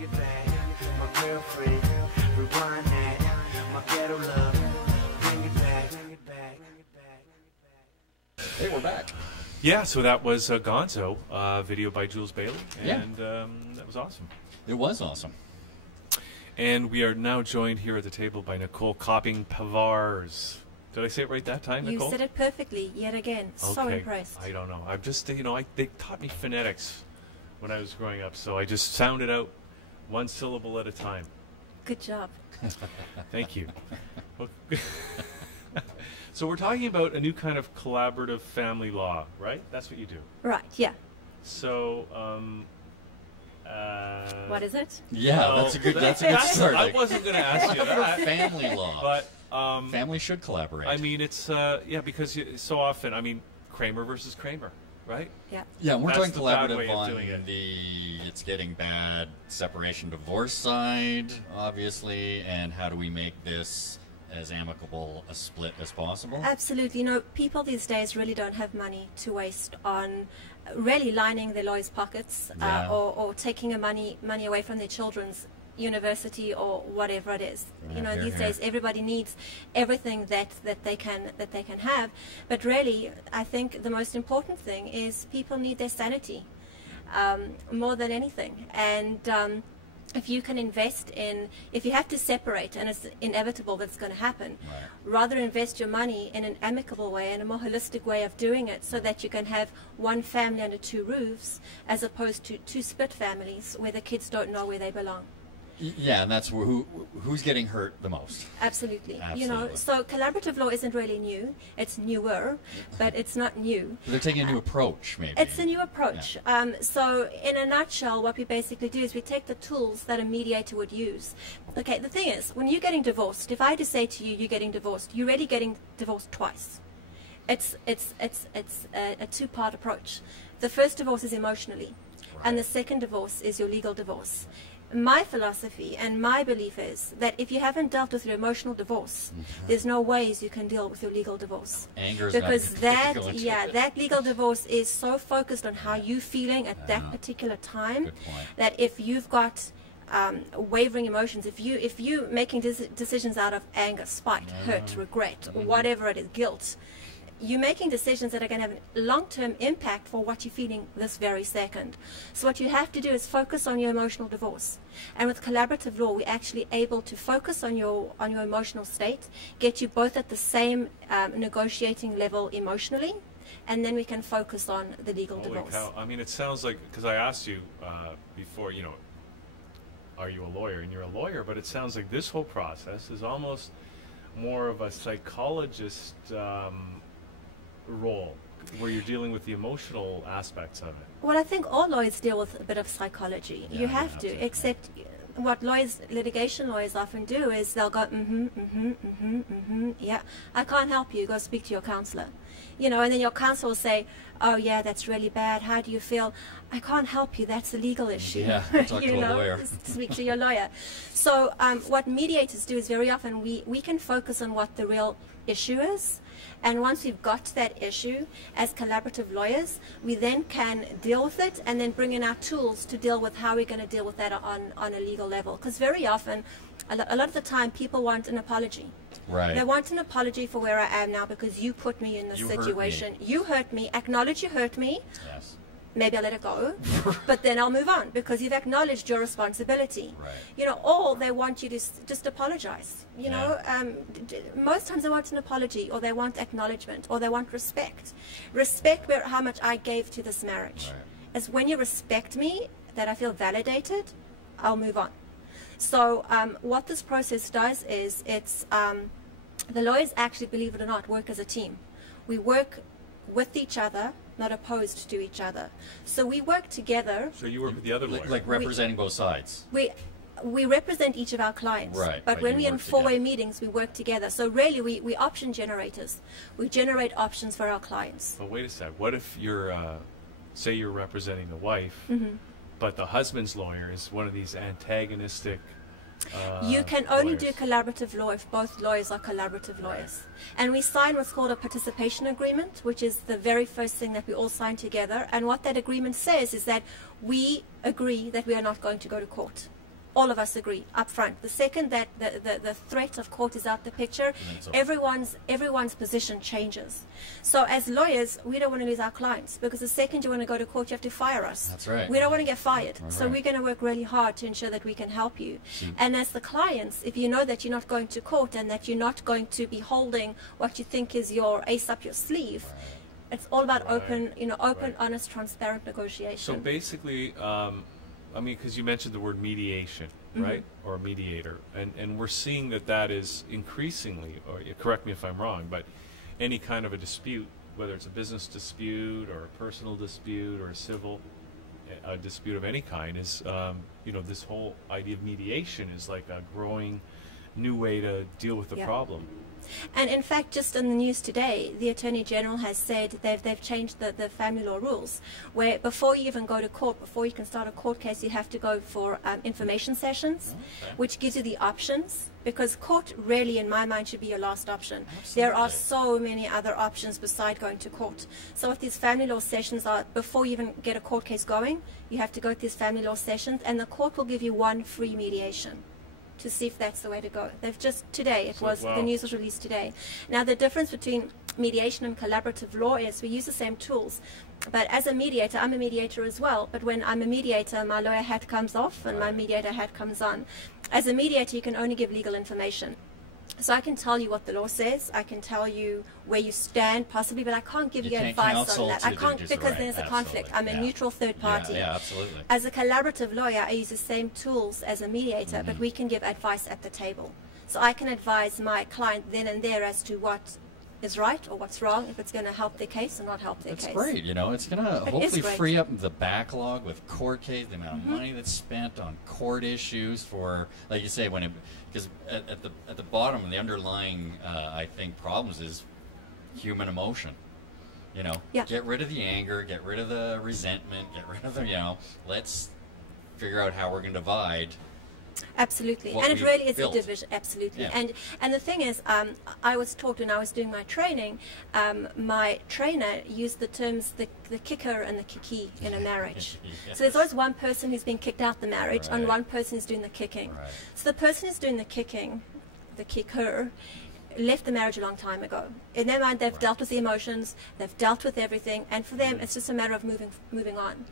bring it back. My girlfriend, rewind that. My ghetto love, bring it back, bring it back, bring it back. Hey, we're back. Yeah, so that was Gonzo, video by Jules Bailey, and that was awesome. It was awesome. And we are now joined here at the table by Nicolle Kopping Pavars. Did I say it right that time, Nicolle? You said it perfectly, yet again. Okay. So impressed. I don't know. I'm just, you know, they taught me phonetics when I was growing up, so I just sounded out one syllable at a time. Good job. Thank you. So we're talking about a new kind of collaborative family law, right? That's what you do. Right, yeah. So, what is it? Yeah, that's a good start. I wasn't going to ask you that. Family law. But family should collaborate. I mean, it's yeah, because so often, I mean, Kramer versus Kramer, right? Yeah. Yeah, we're That's talking the bad way collaborative of on doing it. the it's getting bad separation divorce side, obviously, and how do we make this as amicable a split as possible? Absolutely. You know, people these days really don't have money to waste on really lining their lawyers' pockets or taking money away from their children's university or whatever it is. You know, these days everybody needs everything that they can have. But really, I think the most important thing is people need their sanity more than anything. And if you can invest in, if you have to separate, and it's inevitable that's going to happen, rather invest your money in an amicable way and a more holistic way of doing it, so that you can have one family under two roofs, as opposed to two split families where the kids don't know where they belong. Yeah, and that's who's getting hurt the most. Absolutely. Absolutely. You know, so collaborative law isn't really new. It's newer, but it's not new. They're taking a new approach, maybe. It's a new approach. Yeah. So in a nutshell, what we basically do is we take the tools that a mediator would use. Okay, the thing is, when you're getting divorced, if I had to say to you, you're getting divorced, you're already getting divorced twice. It's a two-part approach. The first divorce is emotionally, and the second divorce is your legal divorce. My philosophy and my belief is that if you haven't dealt with your emotional divorce, there's no ways you can deal with your legal divorce. Anger is because not that legal divorce is so focused on how you're feeling at that particular time, that if you've got wavering emotions, if you making decisions out of anger, spite, hurt, regret, whatever it is, guilt, you're making decisions that are going to have a long-term impact for what you're feeling this very second. So what you have to do is focus on your emotional divorce. And with collaborative law, we're actually able to focus on your emotional state, get you both at the same negotiating level emotionally, and then we can focus on the legal divorce. Holy cow. I mean, it sounds like, because I asked you before, you know, are you a lawyer? And you're a lawyer, but it sounds like this whole process is almost more of a psychologist role, where you're dealing with the emotional aspects of it. Well, I think all lawyers deal with a bit of psychology. You have to, except what litigation lawyers often do is they'll go, yeah, I can't help you, go speak to your counselor. You know, and then your counsel will say, oh yeah, that's really bad, how do you feel? I can't help you, that's a legal issue. Yeah, talk to a lawyer. Speak to your lawyer. So what mediators do is very often we can focus on what the real issue is, and once we've got that issue as collaborative lawyers, we then can deal with it and then bring in our tools to deal with how we're going to deal with that on a legal level. Because very often, a lot of the time, people want an apology. Right. They want an apology for where I am now because you put me in this situation. You hurt me. Acknowledge you hurt me. Yes. Maybe I'll let it go, but then I'll move on because you've acknowledged your responsibility. Right. You know, or they want you to just apologize. You know, most times they want an apology, or they want acknowledgement, or they want respect. Respect where how much I gave to this marriage. Right. As when you respect me, that I feel validated, I'll move on. So what this process does is it's the lawyers actually, believe it or not, work as a team. We work with each other, not opposed to each other. So we work together. So you work with the other lawyer. Like representing both sides. We represent each of our clients. Right. But when we're in four-way meetings, we work together. So really, we option generators. We generate options for our clients. But wait a sec. What if you're, say you're representing the wife, but the husband's lawyer is one of these antagonistic you can only lawyers. do collaborative law if both lawyers are collaborative lawyers. And we sign what's called a participation agreement, which is the very first thing that we all sign together. And what that agreement says is that we agree that we are not going to go to court. All of us agree up front. The second that the threat of court is out the picture, everyone's position changes. So as lawyers, we don't want to lose our clients, because the second you want to go to court, you have to fire us. That's right. We don't want to get fired. That's so right. We're going to work really hard to ensure that we can help you. And as the clients, if you know that you're not going to court and that you're not going to be holding what you think is your ace up your sleeve, it's all about open, honest, transparent negotiation. So basically, I mean, because you mentioned the word mediation, right, or mediator, and we're seeing that is increasingly, or correct me if I'm wrong, but any kind of a dispute, whether it's a business dispute or a personal dispute or a civil dispute of any kind, is this whole idea of mediation is like a growing new way to deal with the problem. And in fact, just in the news today, the Attorney General has said they've changed the family law rules, where before you even go to court, before you can start a court case, you have to go for information sessions, which gives you the options, because court really, in my mind, should be your last option. Absolutely. There are so many other options beside going to court. So if these family law sessions are, before you even get a court case going, you have to go to these family law sessions, and the court will give you one free mediation to see if that's the way to go. They've just today, the news was released today. Now the difference between mediation and collaborative law is we use the same tools, but as a mediator, I'm a mediator as well, but when I'm a mediator, my lawyer hat comes off and my mediator hat comes on. As a mediator, you can only give legal information. So I can tell you what the law says, I can tell you where you stand possibly, but I can't give you advice on that. I can't, because there's a conflict. I'm a neutral third party. Yeah, absolutely. As a collaborative lawyer, I use the same tools as a mediator, but we can give advice at the table. So I can advise my client then and there as to what is right or what's wrong, if it's going to help their case or not help their case. That's great. It's going to hopefully free up the backlog with court case, the amount of money that's spent on court issues for, like you say, because at the bottom, the underlying, I think, problems is human emotion. Get rid of the anger, get rid of the resentment, get rid of the, let's figure out how we're going to divide. Absolutely, and it really is a division. Absolutely, and the thing is, I was taught when I was doing my training, my trainer used the terms the kicker and the kicky in a marriage. So there's always one person who's being kicked out the marriage, and one person who's doing the kicking. So the person who's doing the kicking, the kicker, left the marriage a long time ago. In their mind, they've dealt with the emotions, they've dealt with everything, and for them, it's just a matter of moving on.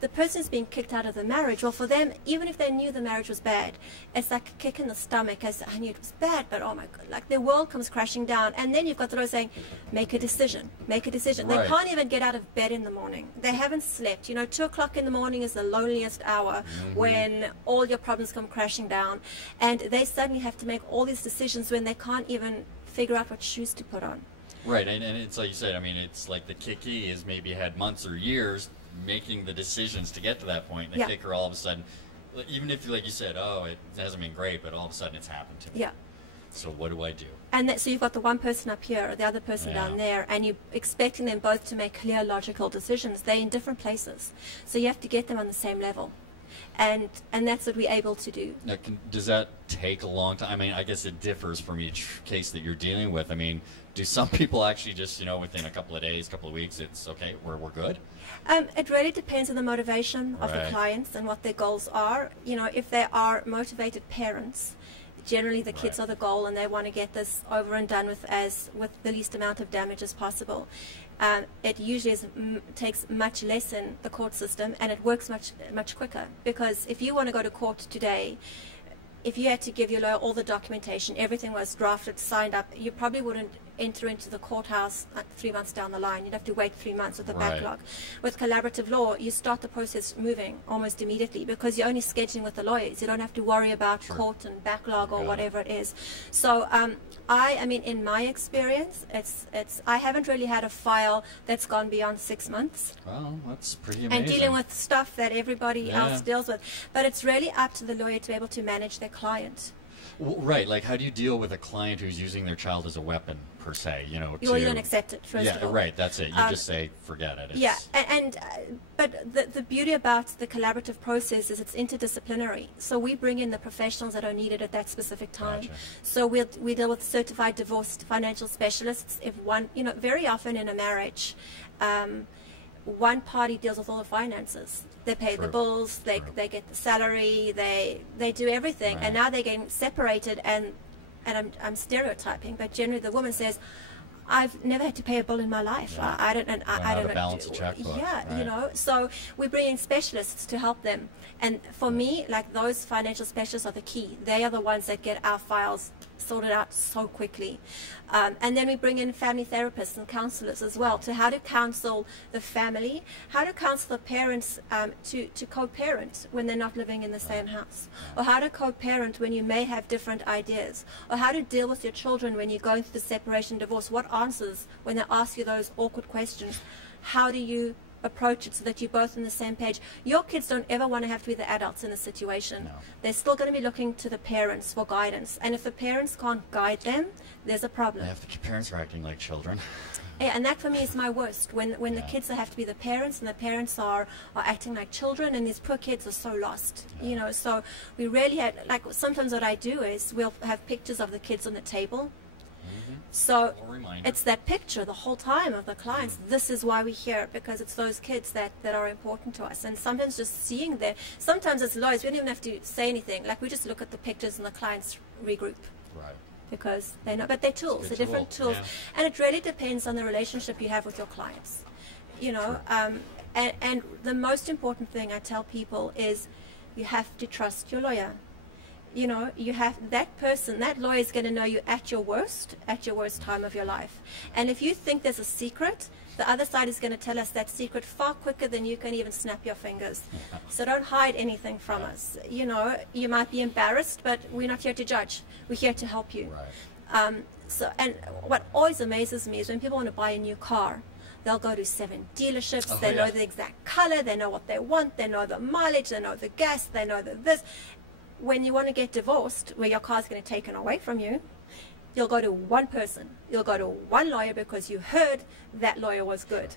The person who's being kicked out of the marriage, well, for them, even if they knew the marriage was bad, it's like a kick in the stomach, as I knew it was bad, but oh my God, like their world comes crashing down, and then you've got the lawyer saying, make a decision, make a decision. They can't even get out of bed in the morning. They haven't slept. 2 o'clock in the morning is the loneliest hour when all your problems come crashing down, and they suddenly have to make all these decisions when they can't even figure out what shoes to put on. Right, and it's like you said, I mean, it's like the kicky is maybe had months or years making the decisions to get to that point, and the kicker all of a sudden, even if, like you said, oh, it hasn't been great, but all of a sudden it's happened to me. Yeah. So what do I do? And so you've got the one person up here, the other person down there, and you're expecting them both to make clear, logical decisions. They're in different places. So you have to get them on the same level. And that's what we're able to do. Now, does that take a long time? I mean, I guess it differs from each case that you're dealing with. I mean, do some people actually just, within a couple of days, couple of weeks, it's okay, we're good? It really depends on the motivation of the clients and what their goals are. If they are motivated parents, generally the kids are the goal, and they want to get this over and done with with the least amount of damage as possible. It usually takes much less in the court system, and it works much quicker, because if you want to go to court today, if you had to give your lawyer all the documentation, everything was drafted, signed up, you probably wouldn't enter into the courthouse 3 months down the line. You'd have to wait 3 months with the backlog. With collaborative law, you start the process moving almost immediately, because you're only scheduling with the lawyers. You don't have to worry about court and backlog or whatever it is. So I mean, in my experience, I haven't really had a file that's gone beyond 6 months. Well, that's pretty amazing. And dealing with stuff that everybody else deals with. But it's really up to the lawyer to be able to manage their client. Well, right, like how do you deal with a client who's using their child as a weapon, per se? You don't accept it, first of all. Yeah, right, that's it. You just say, forget it. But the beauty about the collaborative process is it's interdisciplinary. So we bring in the professionals that are needed at that specific time. Gotcha. So we deal with certified divorced financial specialists. If one, very often in a marriage, one party deals with all the finances. They pay the bills, they get the salary, they do everything, and now they're getting separated. And I'm stereotyping, but generally the woman says, I've never had to pay a bill in my life. I don't know. I don't know. Balance a checkbook. Yeah, you know. So we bring in specialists to help them. And for me, like, those financial specialists are the key. They are the ones that get our files sorted out so quickly. And then we bring in family therapists and counselors as well to how to counsel the family, how to counsel the parents to co-parent when they're not living in the same house, or how to co-parent when you may have different ideas, or how to deal with your children when you're going through the separation, divorce. What answers when they ask you those awkward questions? How do you approach it so that you're both on the same page? Your kids don't ever want to have to be the adults in a situation. They're still going to be looking to the parents for guidance, and if the parents can't guide them, there's a problem. If the parents are acting like children. Yeah, and that for me is my worst, when the kids have to be the parents, and the parents are acting like children, and these poor kids are so lost, you know. So we really had, like, sometimes what I do is we'll have pictures of the kids on the table. So it's that picture the whole time of the clients. This is why we're here, because it's those kids that are important to us. And sometimes just seeing them, sometimes as lawyers, we don't even have to say anything. Like, we just look at the pictures and the clients regroup. Right. Because they know, but they're tools, they're different tools. And it really depends on the relationship you have with your clients. You know, and the most important thing I tell people is you have to trust your lawyer. You know, you have that person, that lawyer is going to know you at your worst time of your life. And if you think there's a secret, the other side is going to tell us that secret far quicker than you can even snap your fingers. So don't hide anything from us. You know, you might be embarrassed, but we're not here to judge. We're here to help you. So, and what always amazes me is when people want to buy a new car, they'll go to 7 dealerships, they know the exact color, they know what they want, they know the mileage, they know the gas, they know the this. When you want to get divorced, where your car's going to be taken away from you, you'll go to one person. You'll go to one lawyer because you heard that lawyer was good.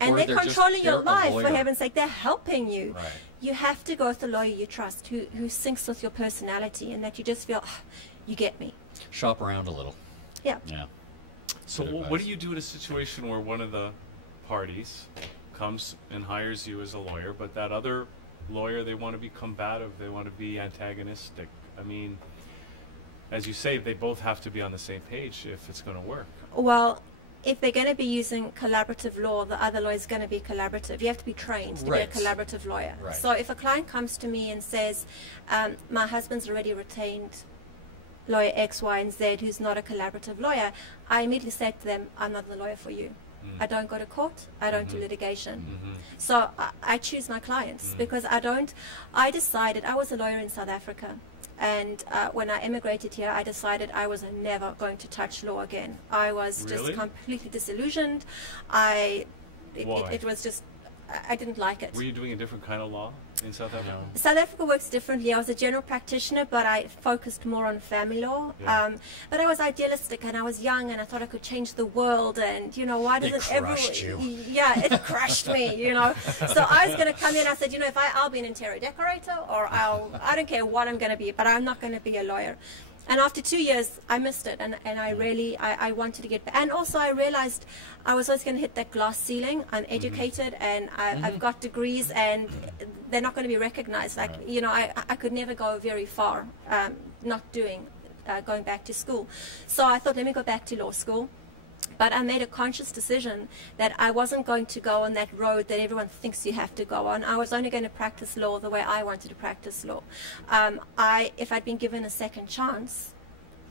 And they're controlling your life, for heaven's sake. They're helping you. You have to go with the lawyer you trust, who syncs with your personality, and that you just feel, oh, you get me. Shop around a little. Yeah. So what do you do in a situation where one of the parties comes and hires you as a lawyer, but that other lawyer, they want to be combative, they want to be antagonistic? I mean, as you say, they both have to be on the same page if it's going to work. Well, if they're going to be using collaborative law, the other lawyer is going to be collaborative. You have to be trained to be a collaborative lawyer. So if a client comes to me and says, my husband's already retained lawyer X, Y, and Z who's not a collaborative lawyer, I immediately say to them, I'm not the lawyer for you. I don't go to court. I don't do litigation. So I choose my clients because I decided, I was a lawyer in South Africa, and when I immigrated here, I decided I was never going to touch law again. I was just completely disillusioned. It was just, I didn't like it. Were you doing a different kind of law in South Africa? South Africa works differently. I was a general practitioner, but I focused more on family law. But I was idealistic, and I was young, and I thought I could change the world. And, you know, why doesn't everyone... Yeah, it crushed me, you know. So I was going to come in, I said, you know, if I'll be an interior decorator, or I don't care what I'm going to be, but I'm not going to be a lawyer. And after 2 years, I missed it, and I really, I wanted to get back. And also I realized I was always going to hit that glass ceiling. I'm educated, and I've got degrees, and they're not going to be recognized. Like, you know, I could never go very far not going back to school. So I thought, let me go back to law school. But I made a conscious decision that I wasn't going to go on that road that everyone thinks you have to go on. I was only going to practice law the way I wanted to practice law. If I'd been given a second chance,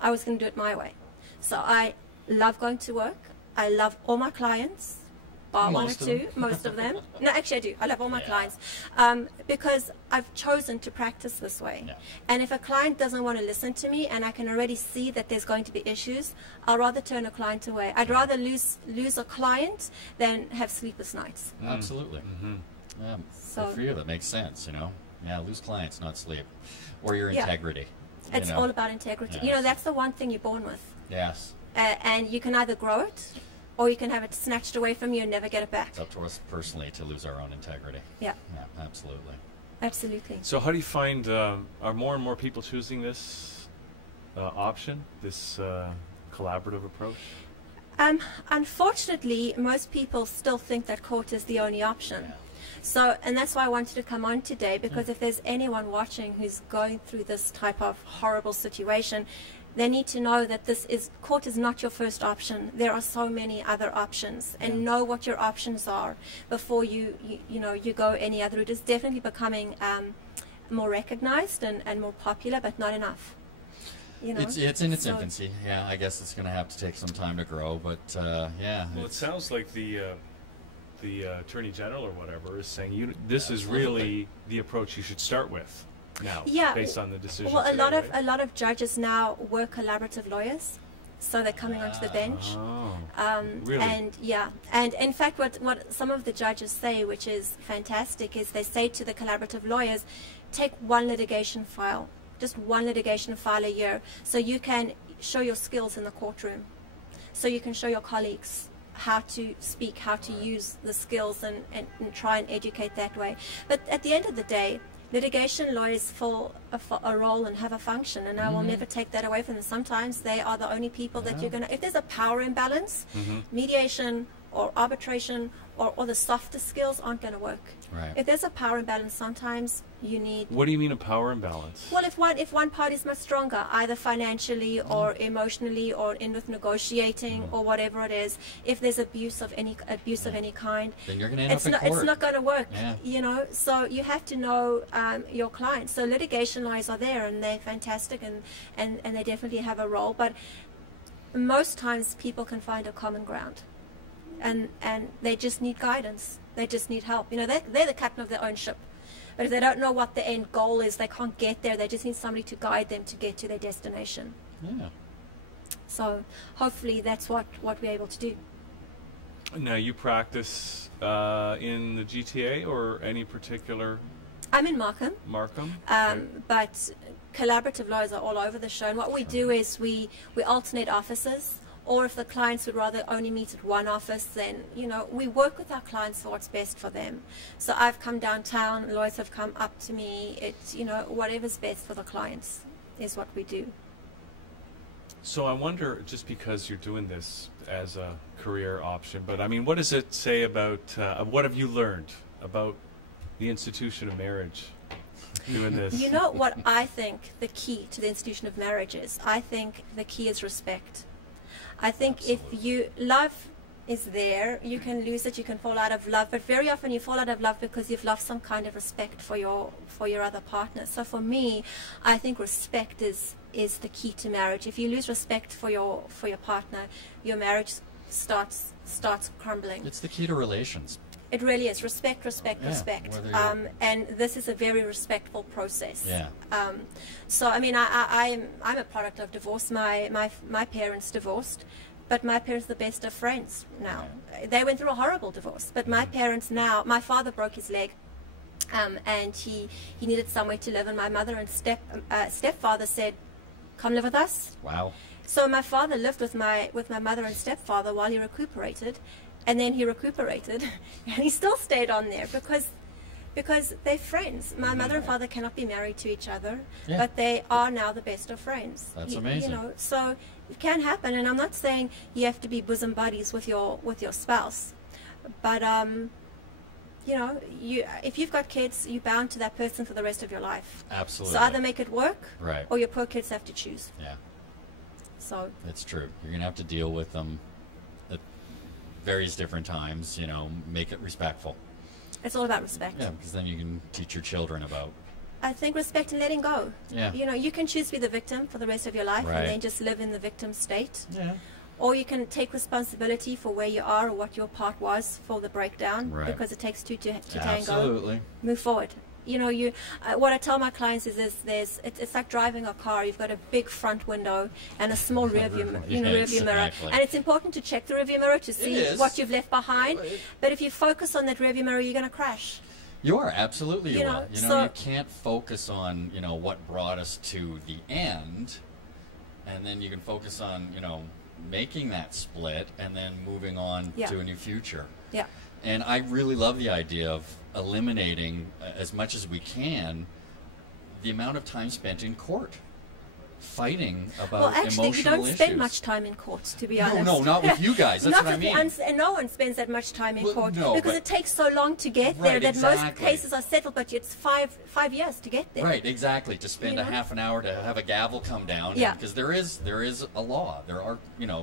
I was going to do it my way. So I love going to work. I love all my clients. Bar one or two, most of them. No, actually I do. I love all my clients because I've chosen to practice this way. And if a client doesn't want to listen to me, and I can already see that there's going to be issues, I'll rather turn a client away. I'd rather lose a client than have sleepless nights. Absolutely. So for you, that makes sense. You know, lose clients, not sleep, or your integrity. It's all about integrity. You know, that's the one thing you're born with. And you can either grow it, or you can have it snatched away from you and never get it back. It's up to us personally to lose our own integrity. Yeah, absolutely. Absolutely. So how do you find, are more and more people choosing this option, this collaborative approach? Unfortunately, most people still think that court is the only option. Yeah. So, and that's why I wanted to come on today, because if there's anyone watching who's going through this type of horrible situation, they need to know that court is not your first option. There are so many other options, and know what your options are before you go any other route. It's definitely becoming more recognized and more popular, but not enough. It's in its infancy. Yeah, I guess it's going to have to take some time to grow, but yeah. Well, it sounds like the Attorney General or whatever is saying this is really the approach you should start with now, based on the decision. Well, today, a lot of judges now were collaborative lawyers, so they're coming onto the bench. Really? And in fact, what some of the judges say, which is fantastic, is they say to the collaborative lawyers, take one litigation file. Just one litigation file a year, so you can show your skills in the courtroom, so you can show your colleagues how to speak, how to use the skills, and try and educate that way. But at the end of the day, litigation lawyers fill a role and have a function, and I will never take that away from them. Sometimes they are the only people that you're going to, if there's a power imbalance, mediation or arbitration or the softer skills aren't going to work. Right. If there's a power imbalance, sometimes you need... What do you mean a power imbalance? Well, if one party is much stronger, either financially or emotionally, or in with negotiating or whatever it is, if there's abuse of any kind, then you're going to end up in court. It's not going to work. Yeah. So you have to know your clients. So litigation lawyers are there, and they're fantastic, and they definitely have a role. But most times people can find a common ground. And they just need guidance. They just need help. They're the captain of their own ship. But if they don't know what the end goal is, they can't get there. They just need somebody to guide them to get to their destination. Yeah. So hopefully that's what we're able to do. Now, you practice in the GTA or any particular... I'm in Markham. Markham? But collaborative lawyers are all over the show. And what we do is we alternate offices. Or if the clients would rather only meet at one office, then, we work with our clients for what's best for them. So I've come downtown, lawyers have come up to me. It's, whatever's best for the clients is what we do. So I wonder, just because you're doing this as a career option, but I mean, what does it say about, what have you learned about the institution of marriage doing this? You know what I think the key to the institution of marriage is? I think the key is respect. I think Absolutely. Love is there, you can lose it, you can fall out of love, but very often you fall out of love because you've lost some kind of respect for your other partner. So for me, I think respect is the key to marriage. If you lose respect for your partner, your marriage starts crumbling. It's the key to relations. It really is. Respect. And this is a very respectful process. Yeah. So, I mean, I'm a product of divorce. My parents divorced, but my parents are the best of friends now. They went through a horrible divorce, but my parents now, my father broke his leg, and he needed somewhere to live, and my mother and stepfather said, come live with us. Wow. So my father lived with my mother and stepfather while he recuperated. And then he recuperated, and he still stayed on there because they're friends. My mother and father cannot be married to each other, but they are now the best of friends. That's amazing. So it can happen, and I'm not saying you have to be bosom buddies with your spouse, but if you've got kids, you're bound to that person for the rest of your life. Absolutely. So either make it work, right, or your poor kids have to choose. Yeah. So it's true. You're gonna have to deal with them at various different times, make it respectful. It's all about respect. Yeah, because then you can teach your children about... I think respect and letting go. Yeah. You can choose to be the victim for the rest of your life, right, and then just live in the victim state. Yeah. Or you can take responsibility for where you are or what your part was for the breakdown, right, because it takes two to tango. Absolutely. Move forward. What I tell my clients is it's like driving a car. You've got a big front window and a small rearview mirror, and it's important to check the rearview mirror to see what you've left behind. But if you focus on that rearview mirror, you're going to crash. You are, absolutely you are. So you can't focus on what brought us to the end, and then you can focus on making that split and then moving on to a new future. Yeah. And I really love the idea of eliminating, as much as we can, the amount of time spent in court. fighting about well, actually, emotional you don't issues. spend much time in court, to be honest. No, not with you guys. That's Not what I with mean. and no one spends that much time in Well, court no, because but- it takes so long to get there Right, that most exactly. cases are settled, but it's five years to get there. Right, exactly. To spend You a know? half an hour to have a gavel come down, Yeah. because there is a law. There are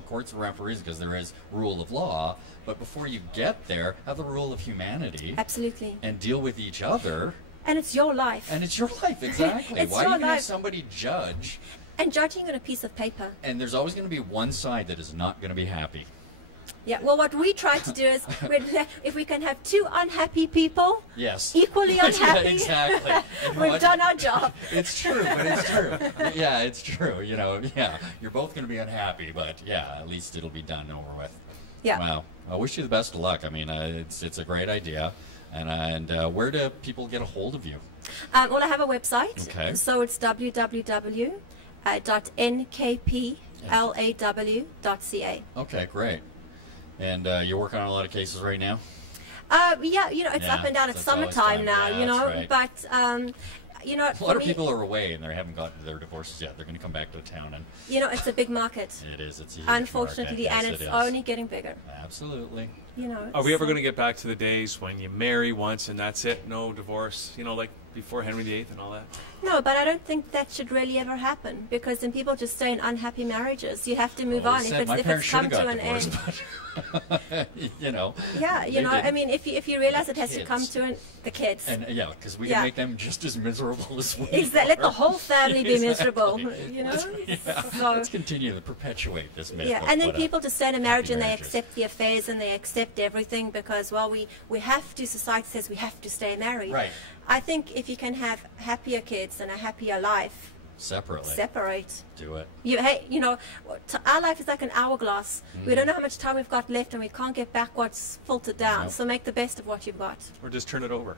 courts are around for a reason because there is rule of law. But before you get there, have the rule of humanity Absolutely. and deal with each other. And it's your life. And it's your life, exactly. It's Why your are you going to have life. somebody judge? And judging on a piece of paper. And there's always going to be one side that is not going to be happy. Yeah, well, what we try to do is, if we can have two unhappy people, Yes. equally unhappy, Exactly. And we've what- done our job. It's true, but it's true. Yeah, it's true. Yeah, you're both going to be unhappy, but yeah, at least it'll be done and over with. Yeah. Wow. I wish you the best of luck. I mean, it's a great idea. And where do people get a hold of you? Well, I have a website. Okay. So it's www.nkplaw.ca. Okay, great. And you're working on a lot of cases right now? Yeah, it's Yeah, up and down. It's it's always summertime time. now, Yeah, that's right. But, A lot of people are away and they haven't gotten their divorces yet. They're going to come back to town, and it's a big market. it is. It's a huge Unfortunately, market. and Yes, it's it is. only getting bigger. Absolutely. Are we ever going to get back to the days when you marry once and that's it, no divorce? Like before Henry VIII and all that. No, but I don't think that should really ever happen because then people just stay in unhappy marriages. You have to move on My if parents it's come should have to got an end. divorced, but Yeah, they I didn't. mean, if you realize it has to come Kids. to the kids. And yeah, because we Yeah. can make them just as miserable as we Let the are. whole family be miserable, Yeah. So, Let's continue to perpetuate this myth. yeah, of and then what a people just stay in a marriage happy and they marriage is. accept the affairs and they accept everything because, well, we have to, society says we have to stay married. Right. I think if you can have happier kids and a happier life, Separately. separate. Do it. Our life is like an hourglass. We don't know how much time we've got left and we can't get back what's filtered down. Nope. So make the best of what you've got. Or just turn it over.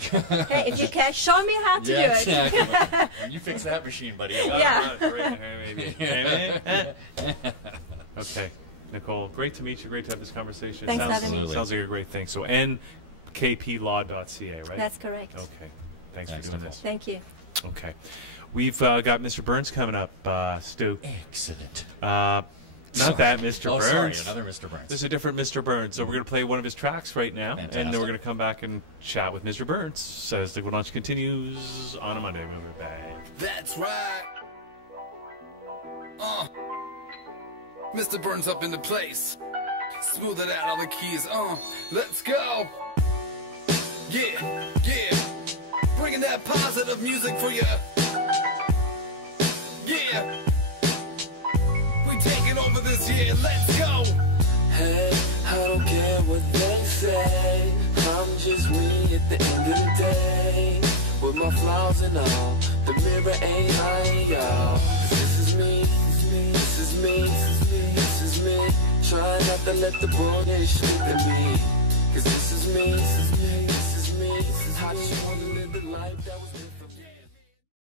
Hey, if you can, show me how to do it. Exactly. You fix that machine, buddy. Yeah. Right there, maybe. Okay. Nicolle, great to meet you. Great to have this conversation. Thanks for sounds, having me. Sounds like a great thing. So nkplaw.ca, right? That's correct. Okay. Thanks Thanks, for doing Nicolle. this. Thank you. Okay. We've got Mr. Burns coming up, Stu. Excellent. Not that Mr. Oh, Burns. sorry, another Mr. Burns. There's a different Mr. Burns. So we're going to play one of his tracks right now, and then Fantastic. we're going to come back and chat with Mr. Burns. Says the Good Lunch continues on a Monday. We'll be back. That's right. Mr. Burns up in the place. Smooth it out, all the keys. Let's go. Yeah, yeah. Bringing that positive music for you. Yeah. We taking over this year. Let's go. Hey, I don't care what they say. I'm just me at the end of the day. With my flaws and all, the mirror ain't lying, y'all. This is me, this is me, this is me. Try not to let the bullshit stick to me. Cause this is me,